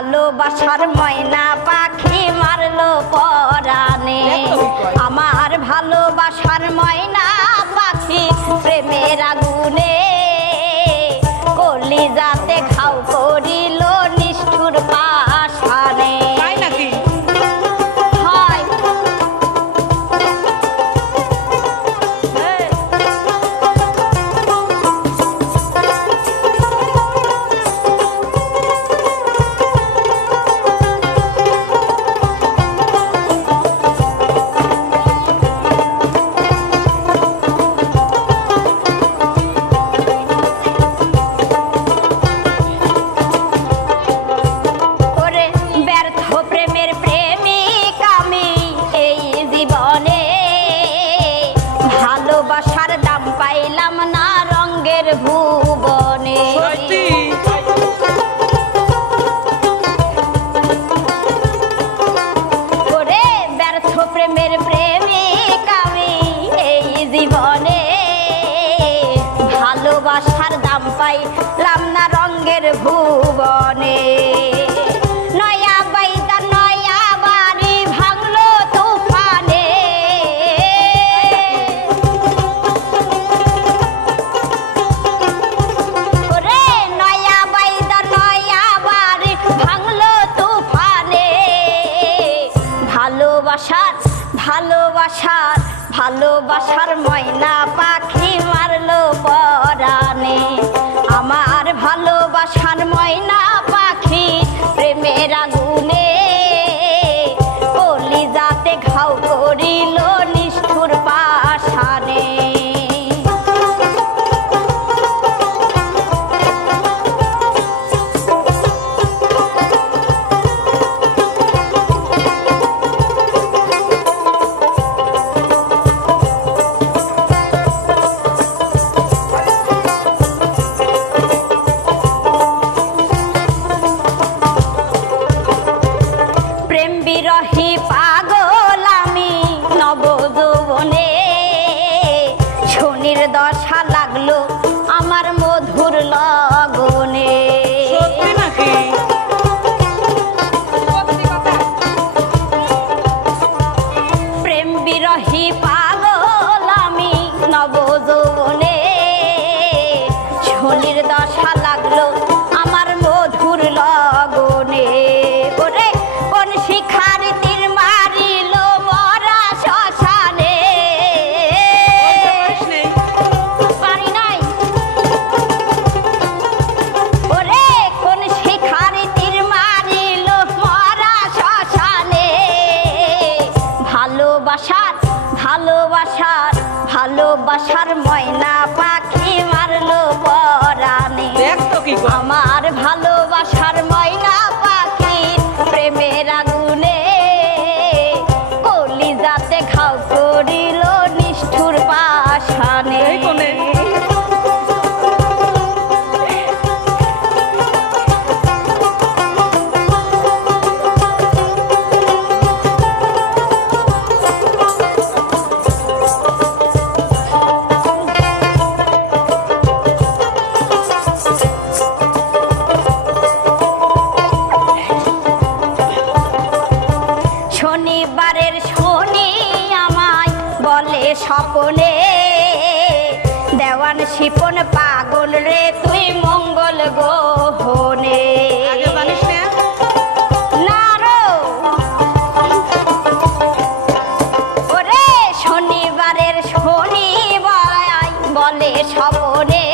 ভালোবাসার ময়না পাখি মারলো পরাণে আমার ভালোবাসার ময়না পাখি প্রেমের আগুনে কলিজাতে ঘাও করিল নিষ্ঠুর পাষাণে। ভালোবাসার দাম পাইলাম না রঙের ভুবনে ওরে ব্যর্থ প্রেমের প্রেমিক আমি এই জীবনে ভালোবাসার দাম পাইলাম না রঙের ভুবনে। ভালোবাসার ময়না পাখি মারলো পরাণে আমার ভালোবাসার ময়না পাখি প্রেমের আগুনে কলিজাতে ঘাও করিল নিষ্ঠুর পাষাণে। বিরহী পাগল আমি নবযৌবনে শনির দশা লাগলো আমার মধুর লগনে প্রেম বিরহী পাগল আমি নবযৌবনে শনির দশা লাগলো আমার মধুর লগনে। ভালোবাসার ময়না পাখি মারলো পরাণে আমার ভালোবাসার ময়না পাখি প্রেমের আগুনে কলিজাতে ঘাও করিল নিষ্ঠুর পাষাণে। শনিবারের শনি আমায় বলে স্বপনে দেওয়ান শিপন পাগল রে তুই মঙ্গল গ্রহণে ওরে শনিবারের শনি বলে স্বপনে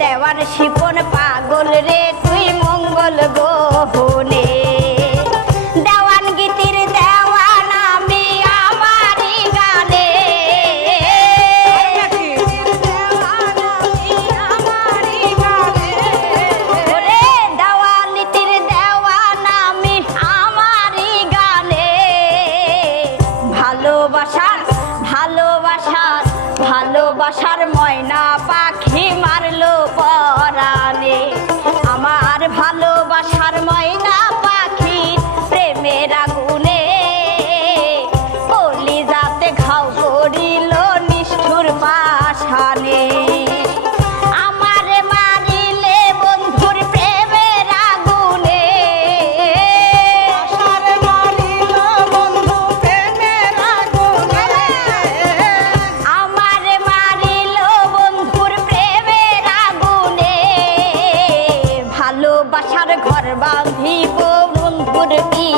দেওয়ান শিপন পাগল রে তুই মঙ্গল গ্রহণে। ঘর বাঁধিব বন্ধুর কি